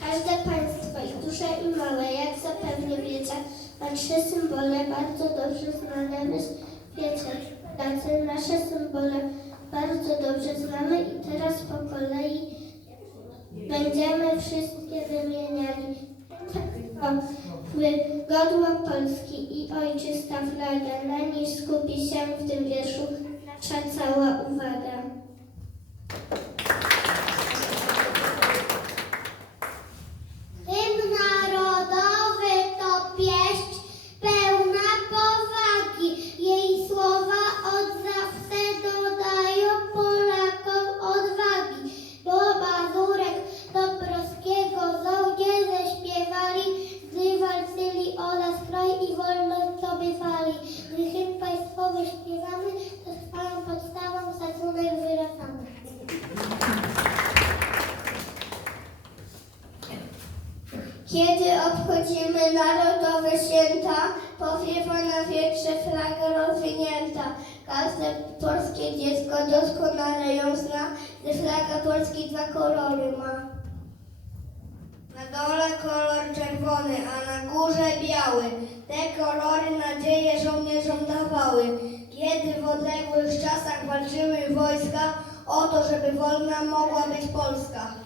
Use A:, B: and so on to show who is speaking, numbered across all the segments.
A: Każde państwo, i duże i małe, jak zapewne wiecie, ma trzy symbole bardzo dobrze znane w świecie. Tacy nasze symbole bardzo dobrze znamy i teraz po kolei będziemy wszystkie wymieniali. Godła Polski i ojczysta flaga, na niej skupi się w tym wierszu cała uwaga. Kiedy obchodzimy narodowe święta, powiewa na wietrze flaga rozwinięta. Każde polskie dziecko doskonale ją zna, że flaga Polski dwa kolory ma.
B: Na dole kolor czerwony, a na górze biały. Te kolory nadzieję żołnierzom dawały. Kiedy w odległych czasach walczyły wojska o to, żeby wolna mogła być Polska.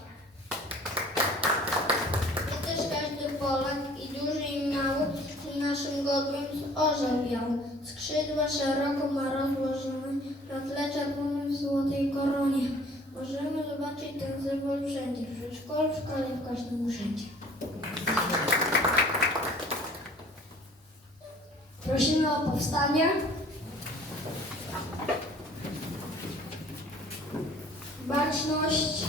A: Naszym godłem orzeł biały. Skrzydła szeroko ma rozłożone, czerwonym w złotej koronie. Możemy zobaczyć ten symbol wszędzie, w przedszkolu, w szkole, w każdym urzędzie.
B: Prosimy o powstanie. Baczność,